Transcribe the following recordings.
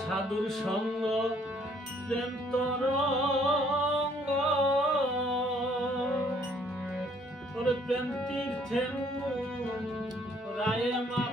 সাধুর সঙ্গ প্রেম তরঙ্গ। প্রেম তীর্থে রায় মা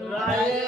right